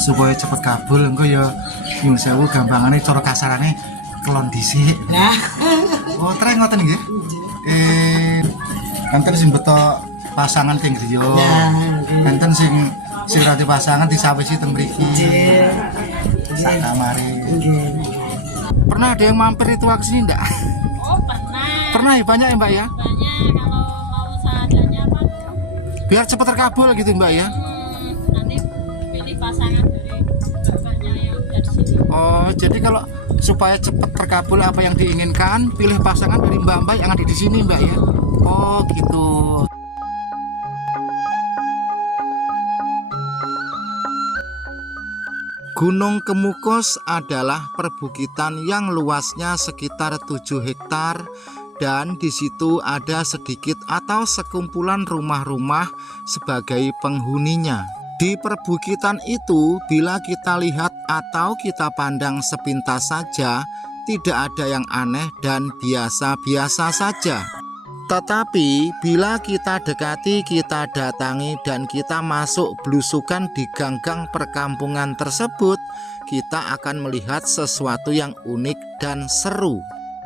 Supaya cepet kabul engko ya nyun sewu gampangane cara kasarane kelon dhisik. Nah, Oh, trek ngoten nggih. Enten sing beto pasangan teng griya. Enten sing rati pasangan disawisi teng mriki. Sak kamare. Pernah ada yang mampir ritual kesini enggak? Oh, pernah. Pernah ya, banyak ya Mbak ya? Banyak kalau mau seadanya apa? Biar cepat terkabul gitu Mbak ya. Nanti pilih pasangan dari bapaknya yang ada di sini. Oh, jadi kalau supaya cepat terkabul apa yang diinginkan, pilih pasangan dari mbak-mbak yang ada di sini Mbak ya. Oh, gitu. Gunung Kemukus adalah perbukitan yang luasnya sekitar 7 hektar dan di situ ada sedikit atau sekumpulan rumah-rumah sebagai penghuninya. Di perbukitan itu, bila kita lihat atau kita pandang sepintas saja, tidak ada yang aneh dan biasa-biasa saja. Tetapi bila kita dekati, kita datangi dan kita masuk belusukan di gang-gang perkampungan tersebut, kita akan melihat sesuatu yang unik dan seru.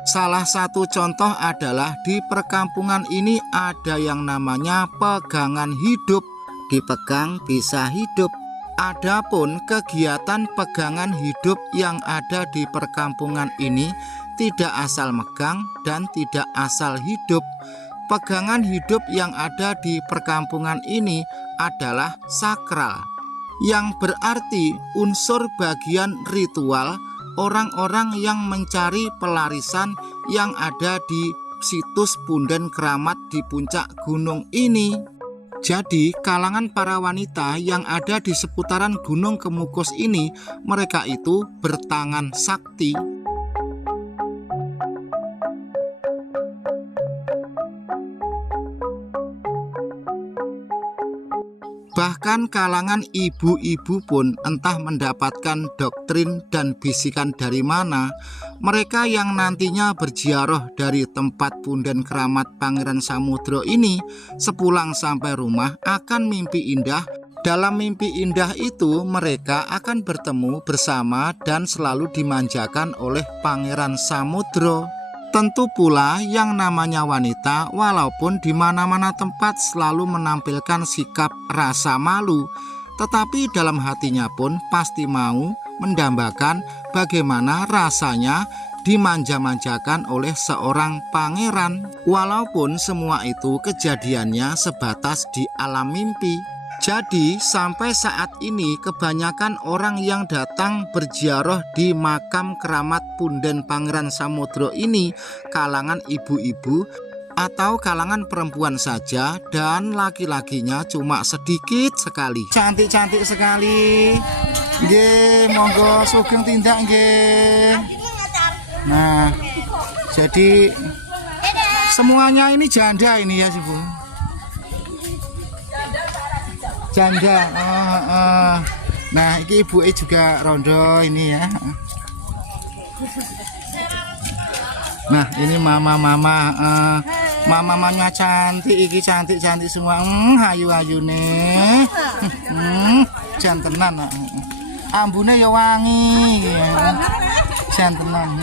Salah satu contoh adalah di perkampungan ini ada yang namanya pegangan hidup. Dipegang bisa hidup. Adapun kegiatan pegangan hidup yang ada di perkampungan ini tidak asal megang dan tidak asal hidup. Pegangan hidup yang ada di perkampungan ini adalah sakral, yang berarti unsur bagian ritual orang-orang yang mencari pelarisan yang ada di situs Punden Keramat di puncak gunung ini. Jadi kalangan para wanita yang ada di seputaran Gunung Kemukus ini, mereka itu bertangan sakti. Bahkan kalangan ibu-ibu pun entah mendapatkan doktrin dan bisikan dari mana, mereka yang nantinya berziarah dari tempat Punden Keramat Pangeran Samudro ini, sepulang sampai rumah akan mimpi indah. Dalam mimpi indah itu mereka akan bertemu bersama dan selalu dimanjakan oleh Pangeran Samudro. Tentu pula yang namanya wanita walaupun di mana-mana tempat selalu menampilkan sikap rasa malu, tetapi dalam hatinya pun pasti mau mendambakan bagaimana rasanya dimanja-manjakan oleh seorang pangeran. Walaupun semua itu kejadiannya sebatas di alam mimpi. Jadi sampai saat ini kebanyakan orang yang datang berziarah di makam keramat Punden Pangeran Samudro ini kalangan ibu-ibu atau kalangan perempuan saja, dan laki-lakinya cuma sedikit sekali. Cantik-cantik sekali. Nggih, monggo sugeng tindak nggih. Nah, jadi semuanya ini janda ini ya, Bu. Janda. Nah, ini ibu juga rondo ini ya. Nah, ini mama-mama. Mama-mamanya cantik, iki cantik-cantik semua. Hayu-hayu nih. Jantenan. Ambune ya wangi. Jantenan.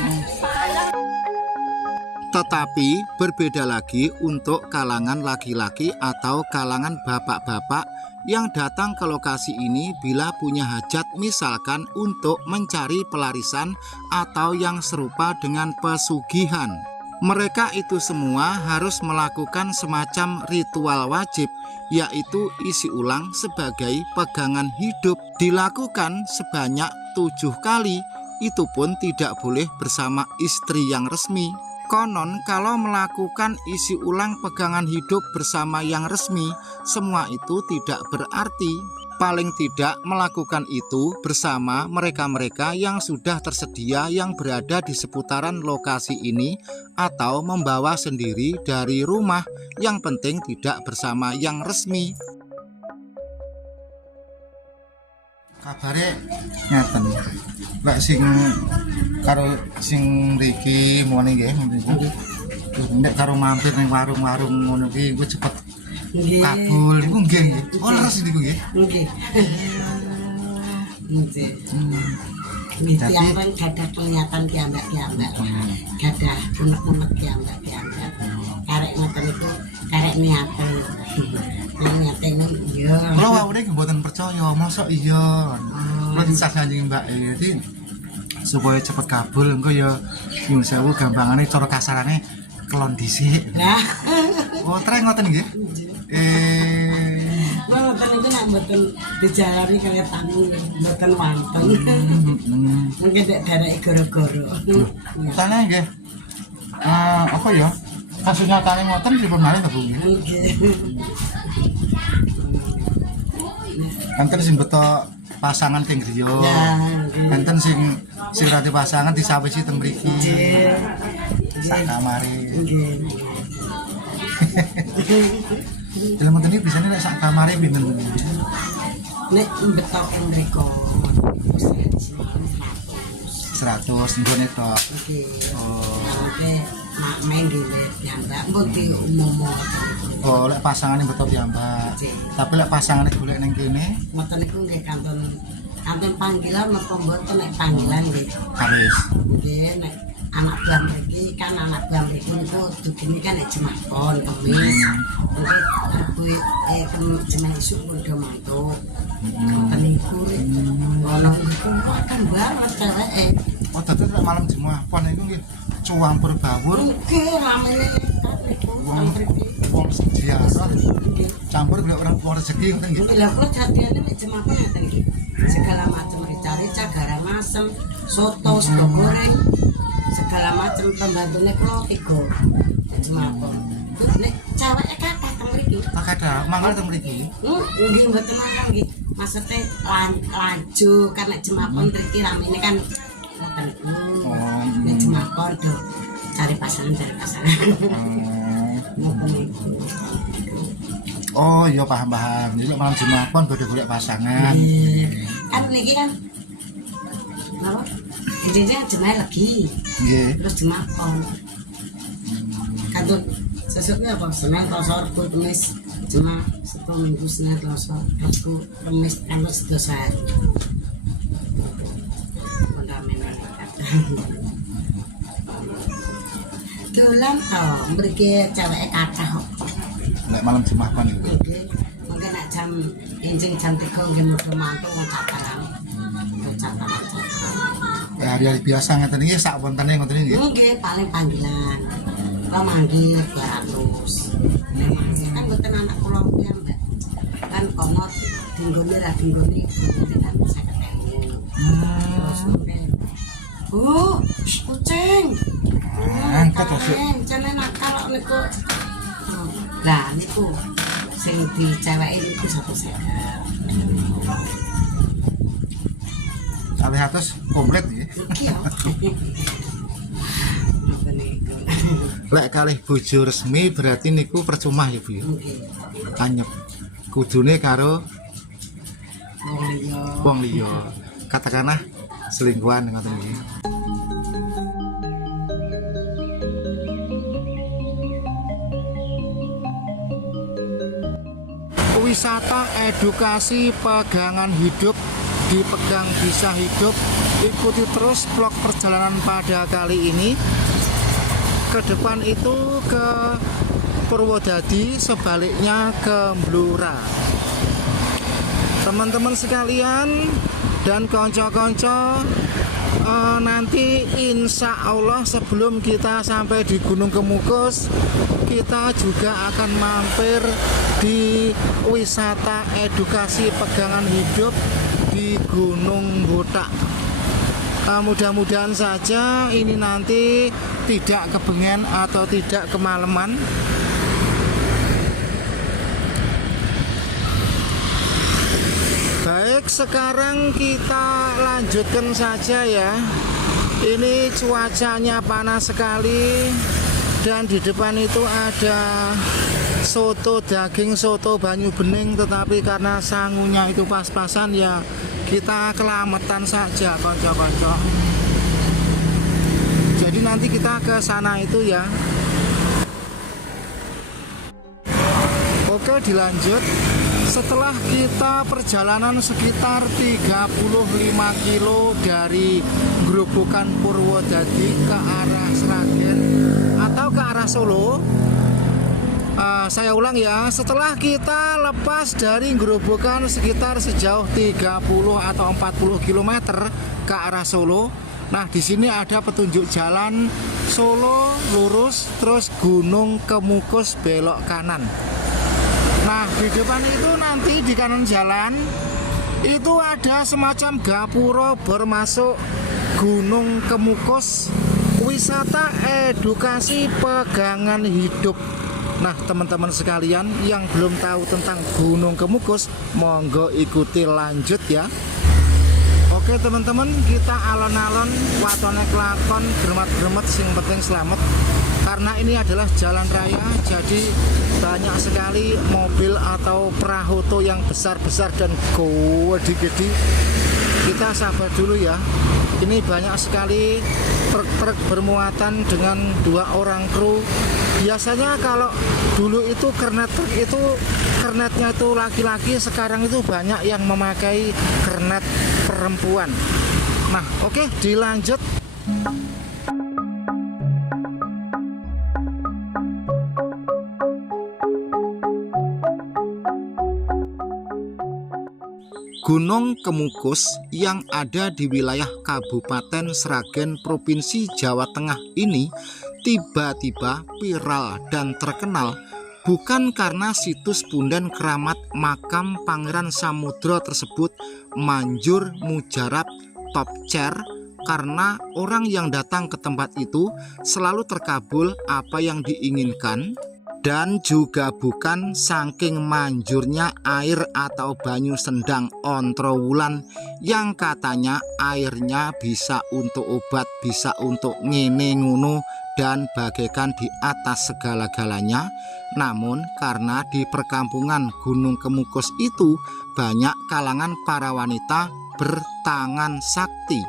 Tetapi berbeda lagi untuk kalangan laki-laki atau kalangan bapak-bapak yang datang ke lokasi ini bila punya hajat, misalkan untuk mencari pelarisan atau yang serupa dengan pesugihan. Mereka itu semua harus melakukan semacam ritual wajib, yaitu isi ulang sebagai pegangan hidup. Dilakukan sebanyak 7 kali, itu pun tidak boleh bersama istri yang resmi. Konon kalau melakukan isi ulang pegangan hidup bersama yang resmi, semua itu tidak berarti. Paling tidak melakukan itu bersama mereka-mereka yang sudah tersedia yang berada di seputaran lokasi ini, atau membawa sendiri dari rumah, yang penting tidak bersama yang resmi. Kabare ngeten. Lek sing karo sing mriki muni nggih, nek karo mampir ning warung-warung ngono ki engko cepet kabul iku nggih. Oh leres niku nggih. Nggih. Nggih. Jadi yang gadah kelihatan kiambak-kiambak. Gadah unek-unek kiambak-kiambak. Karek ngoten niku karek niate. Niate niku ya. Kula wawune mboten percaya, mosok iya. Kula disas kanjeng Mbak iki supaya cepet kabul engko ya nyuwun sewu gampangane cara kasarane kelon dhisik. Lah. Oh, treng ngoten nggih. Ngoten niku nek mboten dijalari kaya tamu mboten wonten. Mungkin dek dereke goro-goro. Tane nggih. Apa ya? Kasus nyatane ngoten dipun malih to, Bu? Nggih. Enten sing beto pasangan teng griya. Ya. Enten sing rati pasangan disawisi teng mriki. Nggih. Sak kamare. Nggih. Dalam ngoten iki bisane nek sak kamare pinten? Nek betok mriko 100 nggone tok. Nggih. Oh. Oke, mak mengene piyambak mboten umum. Oh, lek pasangane beto piyambak. Nggih. Tapi lek pasangane golek ning kene Mboten niku nggih kantun panggilan napa mboten nek panggilan nggih. harus. Nggih nek anak buah mriki kan anak buah mriki niku dugine kan nek Jumat Pon Kamis. Kuwi Jumat isuk padha mantuk. Ngoten niku. Ono niku kok kan banget ceweke. Oh, dadi lek malam Jumat Pon iku nggih cuampur bawur Nggih ramene wong mriki. wong sejiara Nggih. campur golek orang wong rezeki ngoten nggih. Lha kok jadiane nek Jumat Pon ngeten iki. Segala macam rica-rica, garam asem, soto, sego goreng, segala macam pembantune kula 3 Jumat Pon. Nek ceweke kathah teng mriki. Tak ada mangan teng mriki. Nggih mboten makan nggih. Maksude laju kan nek Jumat Pon mriki ramene kan ngoten niku. Nek Jumat Pon do cari pasangan. Ngoten niku. Oh iya paham. Jadi malam Jumat Pon badhe golek pasangan. Kan niki kan napa? Jadi jenenge legi. Nggih. Terus Jumat Pon. Kadun sesuknya apa? Senin, Selasa, Rabu, Kamis, Jumat, Sabtu, Minggu, Senin, Selasa, Rabu, Kamis, Kamis, Selasa. Dolan to, mriki ceweke kathah kok. Lek malam Jumat Pon iku. Nggih. Mungkin nek jam enjing jam 3 nggih mudhe mantu wong cataran. Hari-hari biasa ngeten iki sak wontene ngoten iki. Nggih, paling panggilan. Kula manggil 200. Kan mboten anak kula kuwi, Mbak. Kan kono dinggone ra dinggone ibu kan 50.000. Terus mungkin kucing. Angkat masuk. Jane nakal kok niku. Lah niku sing diceweki niku 150. Kalih atus komplit nggih. Iki yo. Ngoten niku. Lek kalih bojo resmi berarti niku percuma ya Bu ya. Nggih. Anyep. Kudune karo Wong liya. wong liya. Katakanlah selingkuhan ngoten nggih. Wisata edukasi pegangan hidup, dipegang bisa hidup. Ikuti terus vlog perjalanan pada kali ini. Ke depan itu ke Purwodadi, sebaliknya ke Blora. Teman-teman sekalian dan konco-konco, nanti insya Allah sebelum kita sampai di Gunung Kemukus, kita juga akan mampir di wisata edukasi pegangan hidup di Gunung Botak. Mudah-mudahan saja ini nanti tidak kebengen atau tidak kemalaman. Baik, sekarang kita lanjutkan saja ya. Ini cuacanya panas sekali dan di depan itu ada soto daging, soto banyu bening, tetapi karena sangunya itu pas-pasan ya kita kelamatan saja konco-konco. Jadi nanti kita ke sana itu ya. Oke, dilanjut. Setelah kita perjalanan sekitar 35 kilo dari Grobogan Purwodadi ke arah Sragen atau ke arah Solo, saya ulang ya, setelah kita lepas dari Grobogan sekitar sejauh 30 atau 40 km ke arah Solo. Nah, di sini ada petunjuk jalan Solo lurus terus Gunung Kemukus belok kanan. Nah, di depan itu nanti di kanan jalan itu ada semacam gapura bermasuk Gunung Kemukus, wisata edukasi pegangan hidup. Nah, teman-teman sekalian yang belum tahu tentang Gunung Kemukus, monggo ikuti lanjut ya. Oke teman-teman, kita alon-alon watone kelakon gremet-gremet sing penting selamat. Karena ini adalah jalan raya, jadi banyak sekali mobil atau perahu yang besar-besar dan gede-gede. Kita sabar dulu ya. Ini banyak sekali truk-truk bermuatan dengan 2 orang kru. Biasanya kalau dulu itu kernet truk itu kernetnya itu laki-laki, sekarang itu banyak yang memakai kernet perempuan. Nah, oke, dilanjut. Gunung Kemukus yang ada di wilayah Kabupaten Sragen, Provinsi Jawa Tengah ini tiba-tiba viral dan terkenal bukan karena situs punden keramat makam Pangeran Samudro tersebut manjur mujarab top chair, karena orang yang datang ke tempat itu selalu terkabul apa yang diinginkan, dan juga bukan saking manjurnya air atau banyu sendang Ontrowulan yang katanya airnya bisa untuk obat, bisa untuk ngene ngono dan bagaikan di atas segala-galanya. Namun karena di perkampungan Gunung Kemukus itu banyak kalangan para wanita bertangan sakti.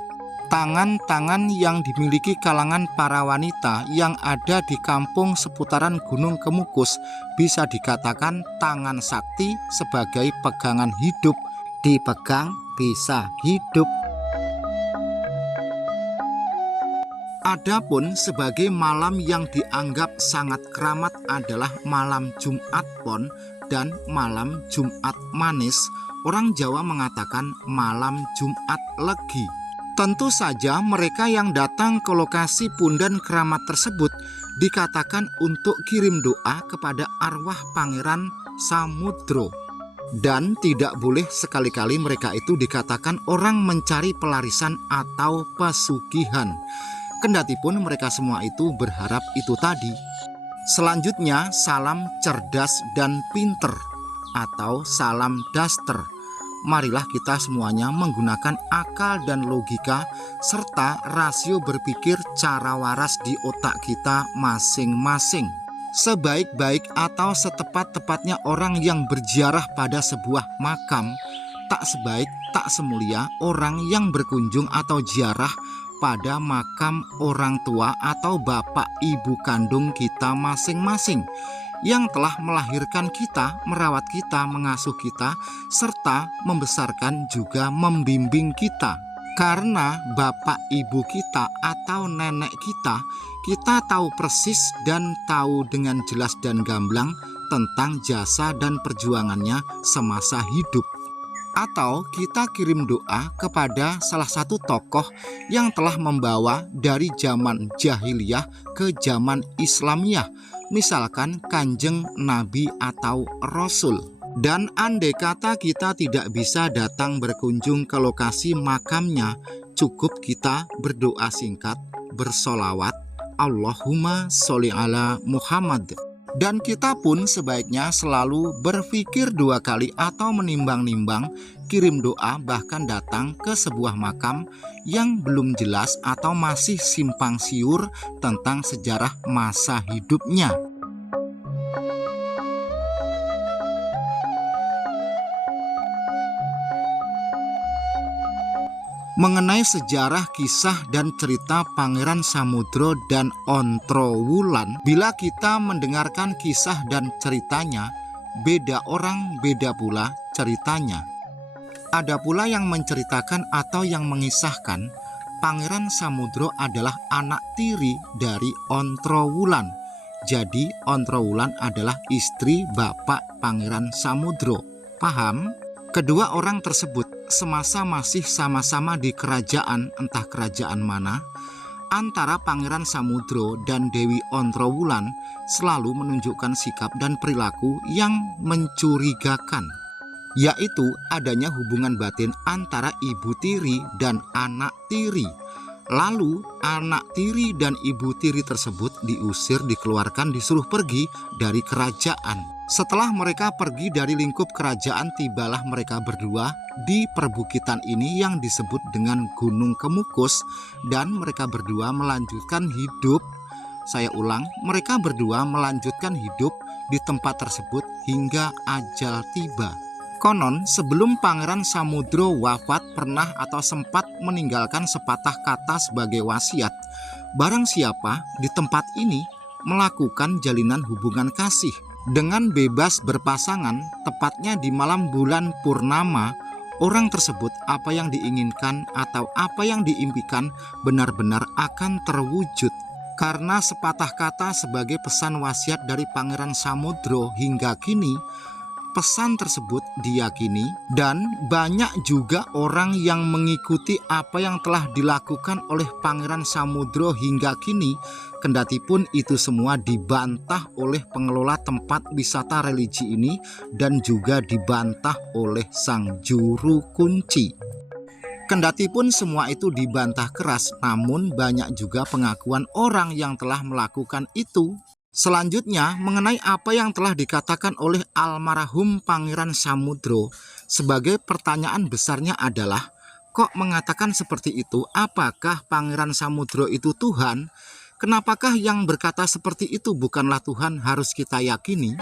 Tangan-tangan yang dimiliki kalangan para wanita yang ada di kampung seputaran Gunung Kemukus bisa dikatakan tangan sakti sebagai pegangan hidup, dipegang bisa hidup. Adapun sebagai malam yang dianggap sangat keramat adalah malam Jumat Pon dan malam Jumat Manis. Orang Jawa mengatakan malam Jumat Legi. Tentu saja mereka yang datang ke lokasi punden keramat tersebut dikatakan untuk kirim doa kepada arwah Pangeran Samudro. Dan tidak boleh sekali-kali mereka itu dikatakan orang mencari pelarisan atau pesugihan. Kendatipun mereka semua itu berharap itu tadi. Selanjutnya salam cerdas dan pinter atau salam daster. Marilah kita semuanya menggunakan akal dan logika serta rasio berpikir cara waras di otak kita masing-masing. Sebaik-baik atau setepat-tepatnya orang yang berziarah pada sebuah makam, tak sebaik tak semulia orang yang berkunjung atau ziarah pada makam orang tua atau bapak ibu kandung kita masing-masing yang telah melahirkan kita, merawat kita, mengasuh kita, serta membesarkan juga membimbing kita. Karena bapak ibu kita atau nenek kita tahu persis dan tahu dengan jelas dan gamblang tentang jasa dan perjuangannya semasa hidup. Atau kita kirim doa kepada salah satu tokoh yang telah membawa dari zaman jahiliyah ke zaman Islamiyah, misalkan Kanjeng Nabi atau Rasul. Dan andai kata kita tidak bisa datang berkunjung ke lokasi makamnya, cukup kita berdoa singkat, bersolawat, Allahumma sholli ala Muhammad. Dan kita pun sebaiknya selalu berpikir 2 kali atau menimbang-nimbang kirim doa, bahkan datang ke sebuah makam yang belum jelas atau masih simpang siur tentang sejarah masa hidupnya. Mengenai sejarah, kisah, dan cerita Pangeran Samudro dan Ontrowulan, bila kita mendengarkan kisah dan ceritanya, beda orang beda pula ceritanya. Ada pula yang menceritakan atau yang mengisahkan Pangeran Samudro adalah anak tiri dari Ontrowulan. Jadi Ontrowulan adalah istri bapak Pangeran Samudro. Paham? Kedua orang tersebut semasa masih sama-sama di kerajaan, entah kerajaan mana, antara Pangeran Samudro dan Dewi Ontrowulan selalu menunjukkan sikap dan perilaku yang mencurigakan, yaitu adanya hubungan batin antara ibu tiri dan anak tiri. Lalu anak tiri dan ibu tiri tersebut diusir, dikeluarkan, disuruh pergi dari kerajaan. Setelah mereka pergi dari lingkup kerajaan, tibalah mereka berdua di perbukitan ini yang disebut dengan Gunung Kemukus, dan mereka berdua melanjutkan hidup. Saya ulang, mereka berdua melanjutkan hidup di tempat tersebut hingga ajal tiba. Konon sebelum Pangeran Samudro wafat pernah atau sempat meninggalkan sepatah kata sebagai wasiat. Barang siapa di tempat ini melakukan jalinan hubungan kasih dengan bebas berpasangan, tepatnya di malam bulan purnama, orang tersebut apa yang diinginkan atau apa yang diimpikan benar-benar akan terwujud. Karena sepatah kata sebagai pesan wasiat dari Pangeran Samudro, hingga kini pesan tersebut diyakini dan banyak juga orang yang mengikuti apa yang telah dilakukan oleh Pangeran Samudro hingga kini, kendatipun itu semua dibantah oleh pengelola tempat wisata religi ini dan juga dibantah oleh sang juru kunci. Kendatipun semua itu dibantah keras, namun banyak juga pengakuan orang yang telah melakukan itu. Selanjutnya, mengenai apa yang telah dikatakan oleh almarhum Pangeran Samudro, sebagai pertanyaan besarnya adalah, kok mengatakan seperti itu? Apakah Pangeran Samudro itu Tuhan? Kenapakah yang berkata seperti itu bukanlah Tuhan harus kita yakini?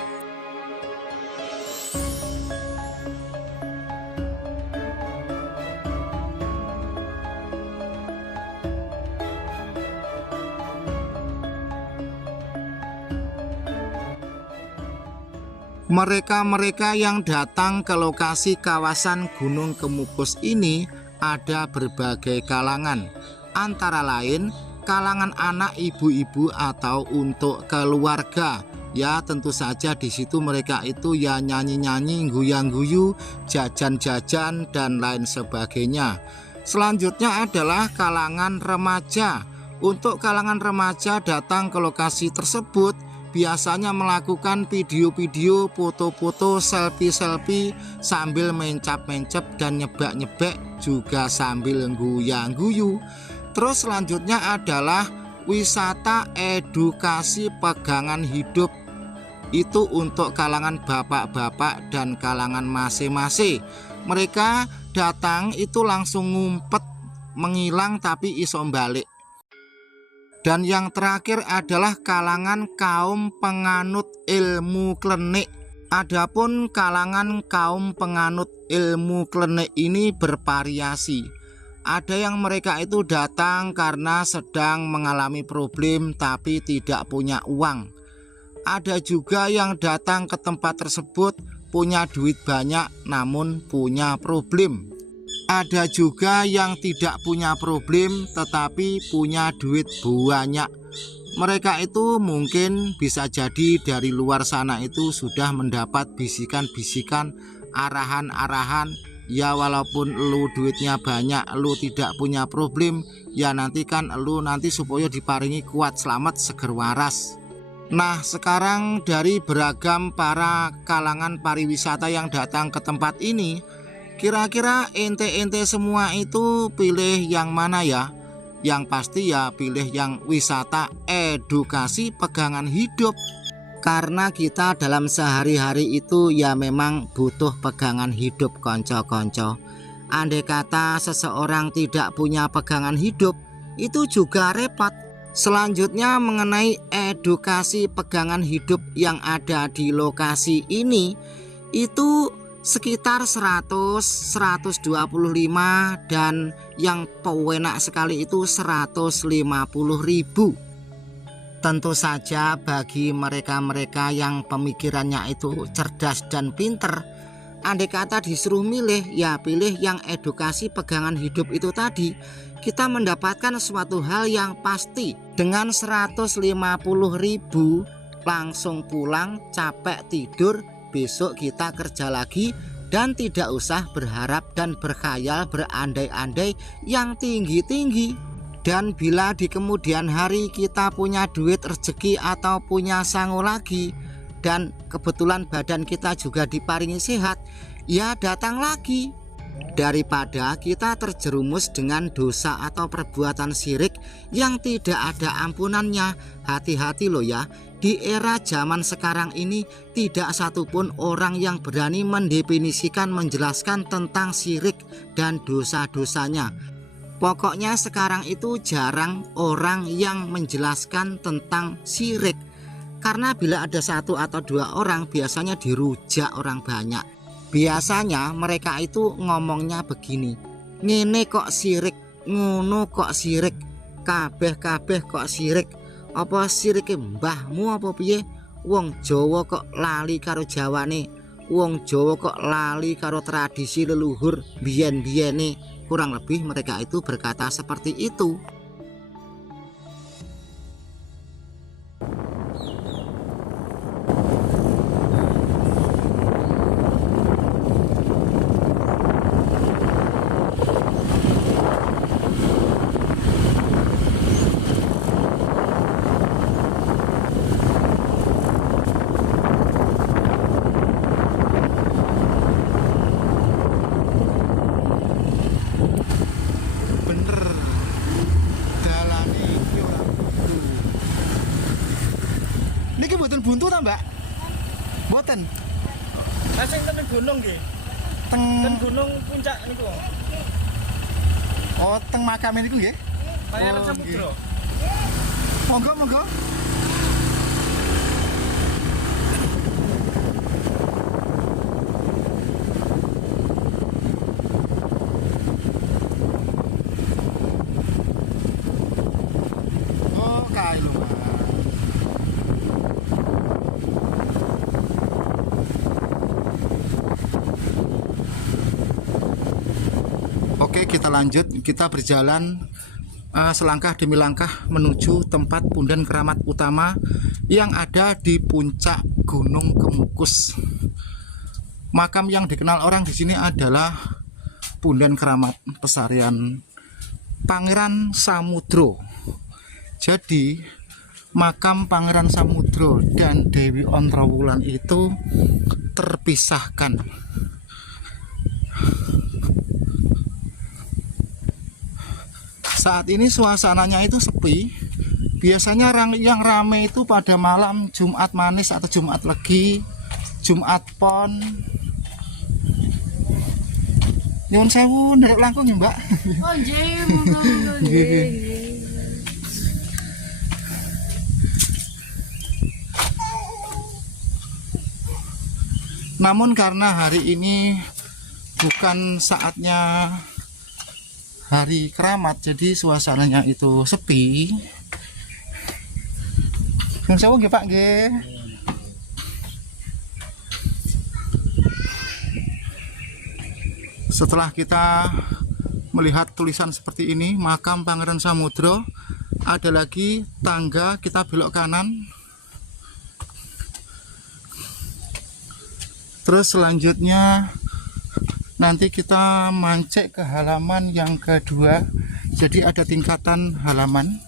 Mereka-mereka yang datang ke lokasi kawasan Gunung Kemukus ini ada berbagai kalangan, antara lain kalangan anak, ibu-ibu, atau untuk keluarga. Ya tentu saja di situ mereka itu ya nyanyi-nyanyi, guyang-guyu, jajan-jajan, dan lain sebagainya. Selanjutnya adalah kalangan remaja. Untuk kalangan remaja datang ke lokasi tersebut biasanya melakukan video-video, foto-foto, selfie-selfie sambil mencap-mencap dan nyebak-nyebek, juga sambil guyang-guyu. Terus selanjutnya adalah wisata edukasi pegangan hidup. Itu untuk kalangan bapak-bapak dan kalangan masing-masing. Mereka datang itu langsung ngumpet, menghilang tapi iso balik. Dan yang terakhir adalah kalangan kaum penganut ilmu klenik. Adapun kalangan kaum penganut ilmu klenik ini bervariasi. Ada yang mereka itu datang karena sedang mengalami problem tapi tidak punya uang. Ada juga yang datang ke tempat tersebut punya duit banyak namun punya problem. Ada juga yang tidak punya problem tetapi punya duit banyak. Mereka itu mungkin bisa jadi dari luar sana itu sudah mendapat bisikan-bisikan, arahan-arahan Ya walaupun lu duitnya banyak, lu tidak punya problem, ya nanti kan lu nanti supaya diparingi kuat, selamat, seger waras. Nah sekarang dari beragam para kalangan pariwisata yang datang ke tempat ini, kira-kira ente-ente semua itu pilih yang mana ya? Yang pasti ya pilih yang wisata edukasi pegangan hidup. Karena kita dalam sehari-hari itu ya memang butuh pegangan hidup konco-konco. Andai kata seseorang tidak punya pegangan hidup, itu juga repot. Selanjutnya mengenai edukasi pegangan hidup yang ada di lokasi ini, itu sekitar 100, 125 dan yang pewenak sekali itu 150.000. Tentu saja bagi mereka-mereka yang pemikirannya itu cerdas dan pinter, andai kata disuruh milih, ya pilih yang edukasi pegangan hidup itu tadi. Kita mendapatkan suatu hal yang pasti. Dengan 150.000 langsung pulang, capek tidur, besok kita kerja lagi dan tidak usah berharap dan berkhayal berandai-andai yang tinggi-tinggi. Dan bila di kemudian hari kita punya duit rezeki atau punya sangu lagi, dan kebetulan badan kita juga diparingi sehat, ya datang lagi. Daripada kita terjerumus dengan dosa atau perbuatan syirik yang tidak ada ampunannya. Hati-hati loh ya, di era zaman sekarang ini tidak satupun orang yang berani mendefinisikan, menjelaskan tentang syirik dan dosa-dosanya. Pokoknya sekarang itu jarang orang yang menjelaskan tentang syirik. Karena bila ada satu atau dua orang biasanya dirujak orang banyak. Biasanya mereka itu ngomongnya begini, ngene kok syirik, ngono kok syirik, kabeh-kabeh kok syirik. Apa sirike mbahmu apa piye? Wong Jawa kok lali karo Jawane, wong Jawa kok lali karo tradisi leluhur biyen-biyene. Kurang lebih mereka itu berkata seperti itu. Niki mboten buntu ta, Mbak? Mboten. Asing teng gunung nggih. Teng gunung puncak niku. Oh, teng makam niku nggih. Pangeran Samudra. Monggo, monggo. Oh, kae lho, Mbak. Oke, kita lanjut. Kita berjalan selangkah demi langkah menuju tempat Punden Keramat utama yang ada di puncak Gunung Kemukus. Makam yang dikenal orang di sini adalah Punden Keramat Pesarian Pangeran Samudro. Jadi makam Pangeran Samudro dan Dewi Ontrowulan itu terpisahkan. Saat ini suasananya itu sepi. Biasanya yang rame itu pada malam Jumat Manis atau Jumat Legi, Jumat Pon. Nyuwun sewu nderek langkung ya, Mbak. Oh nggih, monggo nggih. Namun karena hari ini bukan saatnya hari keramat, jadi suasananya itu sepi. Nyuwun sewu nggih, Pak nggih. Setelah kita melihat tulisan seperti ini, makam Pangeran Samudro, ada lagi tangga, kita belok kanan. Terus selanjutnya nanti kita mancek ke halaman yang kedua. Jadi ada tingkatan halaman.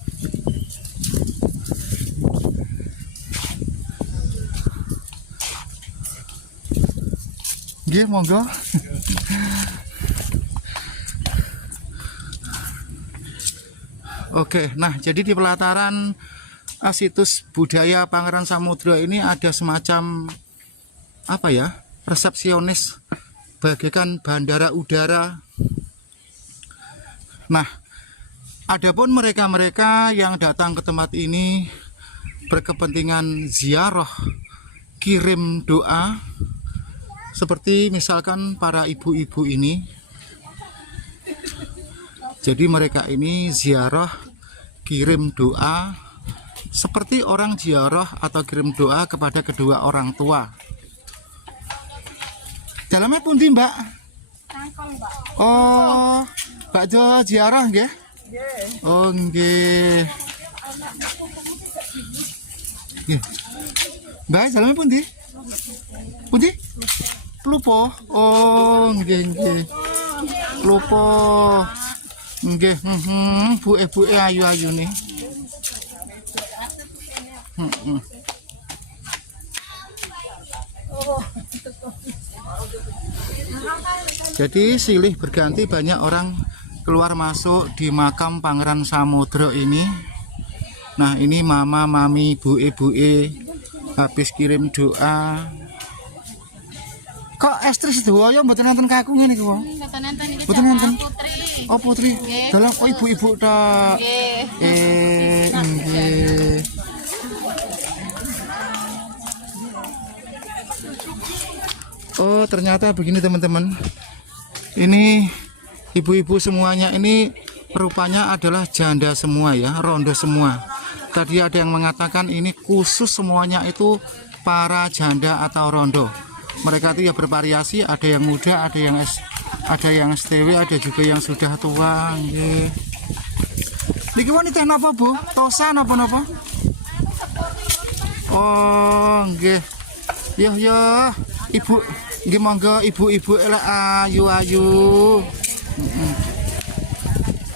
Nggih, monggo. Oke, nah jadi di pelataran situs budaya Pangeran Samudra ini ada semacam apa ya, resepsionis bagaikan bandara udara. Nah, adapun mereka-mereka yang datang ke tempat ini berkepentingan ziarah, kirim doa, seperti misalkan para ibu-ibu ini. Jadi mereka ini ziarah, kirim doa, seperti orang ziarah atau kirim doa kepada kedua orang tua. Dalamnya pundi, Mbak? Oh, bakdo ziarah nggih? Oh, nggih. Nggih. Mbak, dalamnya pundi? Pundi? Lupa. Oh, nggih nggih. Lupa. Nggih, buke-buke ayu-ayu nih. Jadi silih berganti banyak orang keluar masuk di makam Pangeran Samudra ini. Nah, ini mama, mami, buke-buke habis kirim doa. Kok estri sedaya mboten nonton kakung ngene iki, Wong? Mboten nonton. Oh, putri. Dalam oh ibu-ibu tok. Nggih. Oh, ternyata begini teman-teman. Ini ibu-ibu semuanya ini rupanya adalah janda semua ya, rondo semua. Tadi ada yang mengatakan ini khusus semuanya itu para janda atau rondo. Mereka itu ya bervariasi, ada yang muda, ada yang STW, ada juga yang sudah tua. Nggih. Niki wanita napa, Bu? Tosa napa-napa? Oh, nggih. Yo, Ibu, nggih monggo ibu-ibu elek ayu-ayu.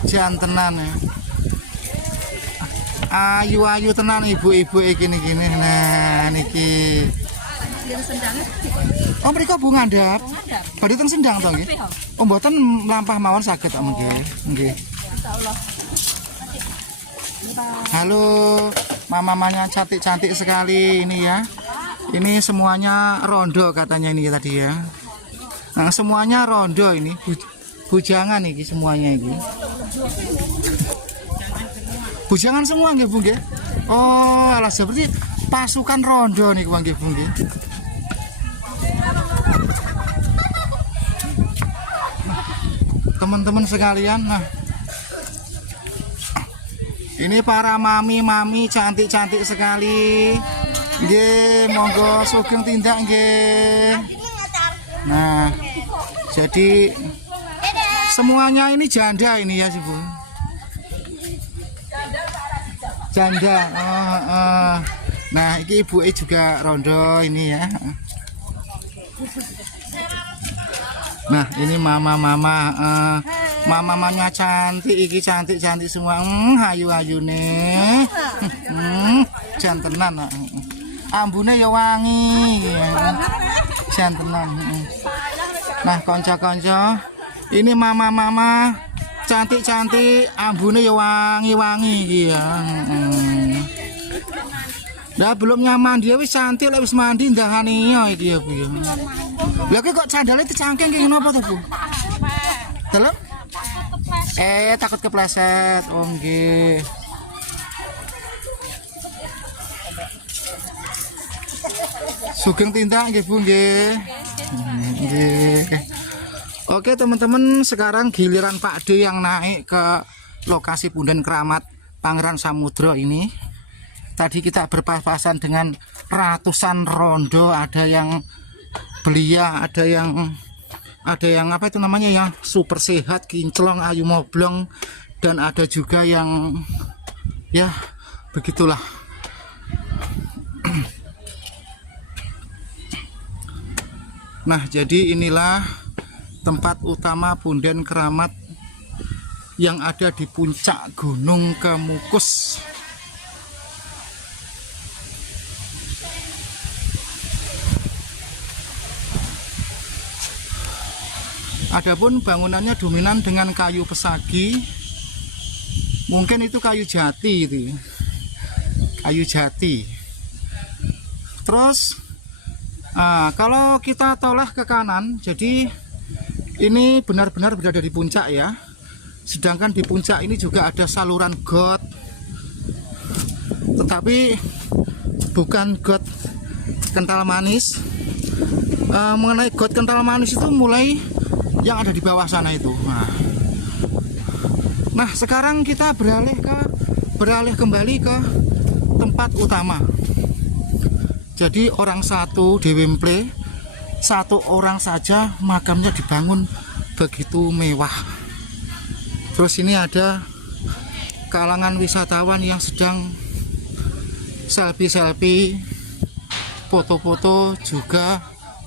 Jantenan ya. Ayu-ayu tenan ibu-ibu iki niki. Nah, niki. Oh, mereka bunga ngandhap. Badhe ten sendang to nggih? Oh, mboten mlampah mawon saged kok nggih. Nggih. Halo, mama-mamanya cantik-cantik sekali ini ya. Ini semuanya rondo katanya ini tadi ya. Nah, semuanya rondo ini. Bujangan ini semuanya ini. Bujangan semua nggih, Bu nggih. Oh, alah seperti pasukan rondo nih nggih, Bu nggih. Teman-teman sekalian, nah ini para mami-mami cantik-cantik sekali. Nggih, monggo sugeng tindak nggih. Nah, jadi semuanya ini janda ini ya, Bu. Janda. Nah, ini ibu juga rondo ini ya. Nah, ini mama-mamanya cantik, iki cantik-cantik semua. Ayu-ayu nih. Jantenan. Ambune ya wangi. Jantenan. Nah, kanca-kanca, ini mama-mama cantik-cantik, ambune ya wangi-wangi iki ya. Lah belum nyaman dia wis cantik lek wis mandi ndahane ya iki ya, Bu ya. Lah kok sandale dicangking ki ngono apa to, Bu? Delok? Takut kepleset. Oh nggih. Sugeng tindak nggih, Bu nggih. Nggih. Oke, teman-teman, sekarang giliran Pak D yang naik ke lokasi Punden Keramat Pangeran Samudra ini. Tadi kita berpapasan dengan ratusan rondo, ada yang belia, ada yang apa itu namanya yang super sehat, kinclong, ayu moblong, dan ada juga yang ya begitulah. Nah, jadi inilah tempat utama punden keramat yang ada di puncak Gunung Kemukus. Adapun bangunannya dominan dengan kayu pesagi, mungkin itu kayu jati itu, kayu jati. Terus kalau kita toleh ke kanan, jadi ini benar-benar berada di puncak ya. Sedangkan di puncak ini juga ada saluran got, tetapi bukan got kental manis. Mengenai got kental manis itu mulai yang ada di bawah sana itu. Nah sekarang kita beralih kembali ke tempat utama. Jadi orang satu dewemple, satu orang saja makamnya dibangun begitu mewah. Terus ini ada kalangan wisatawan yang sedang selfie-selfie, foto-foto, juga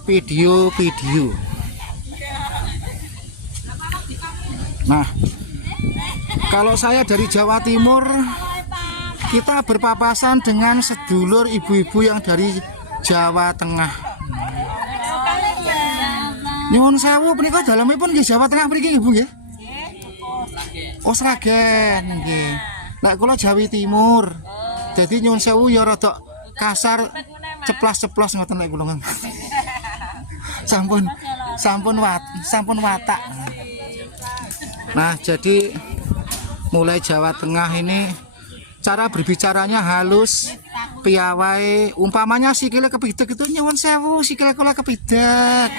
video-video. Nah, kalau saya dari Jawa Timur, kita berpapasan dengan sedulur ibu-ibu yang dari Jawa Tengah. Nyuwun sewu punika dalemipun nggih Jawa Tengah mriki Ibu nggih? Oh, Sragen nggih. Nek kula Jawa Timur. Jadi nyuwun sewu ya rada kasar, ceplas-ceplos ngoten nek kula. Sampun watak. Nah, jadi mulai Jawa Tengah ini cara berbicaranya halus, piawai. Umpamanya sikile kepidek itu nyuwun sewu, sikile kula kepidek.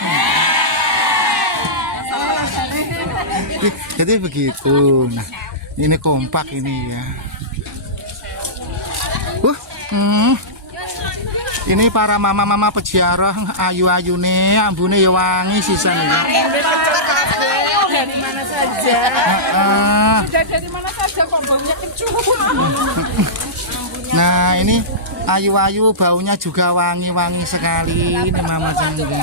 Jadi begitu. Nah, ini kompak ini ya. Ini para mama-mama peziarah ayu-ayu nih, ambune ya wangi sisan ya. Dari mana saja? Sudah dari mana saja kok baunya kecuali. Nah ini ayu-ayu, baunya juga wangi-wangi sekali ini mama jangan.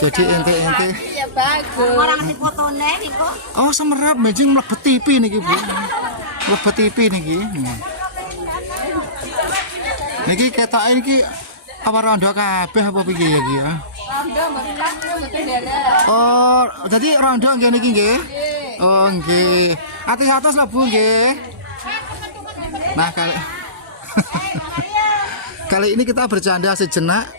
Jadi ente-ente. Ya bagus. Orang di fotone niku. Oh semerap bajing mlebet TV niki Bu. Mlebet TV niki. Niki ketoke iki apa rondo kabeh apa piye ya iki ya? Oh, jadi rondo nggih niki nggih. Oh, nggih. Atus-atus lho Bu nggih. Nah, kali ini kita bercanda sejenak.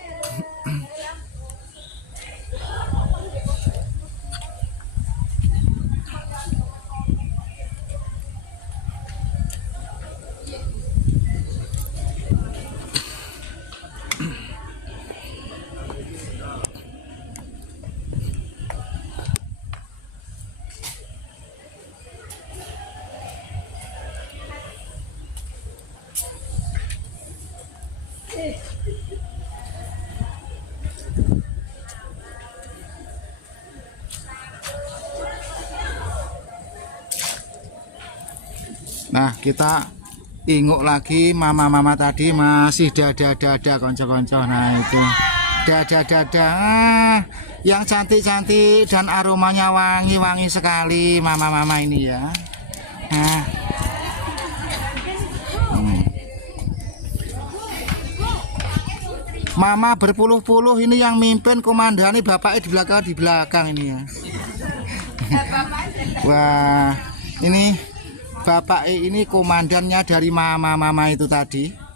Nah, kita inguk lagi mama-mama tadi masih dada-dada konco-konco. Nah, itu dada-dada yang cantik-cantik dan aromanya wangi-wangi sekali mama-mama ini ya. Nah. Mama berpuluh-puluh ini yang mimpin komandani bapaknya di belakang ini ya. Wah, ini bapak ini komandannya dari mama-mama itu tadi.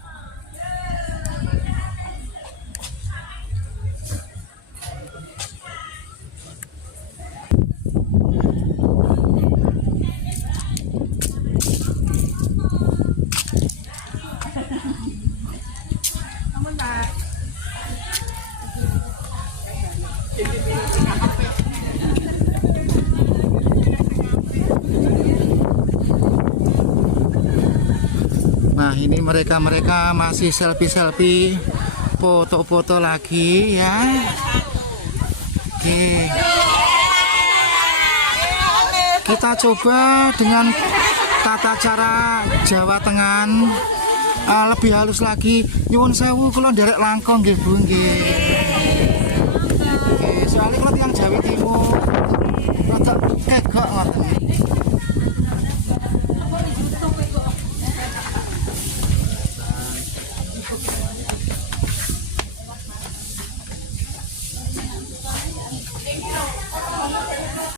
Nah ini mereka masih selfie foto-foto lagi ya. Oke, kita coba dengan tata cara Jawa Tengah lebih halus lagi. Nyuwun sewu kula nderek langkong nggih Bu nggih. Oke, soalnya kalau yang Jawa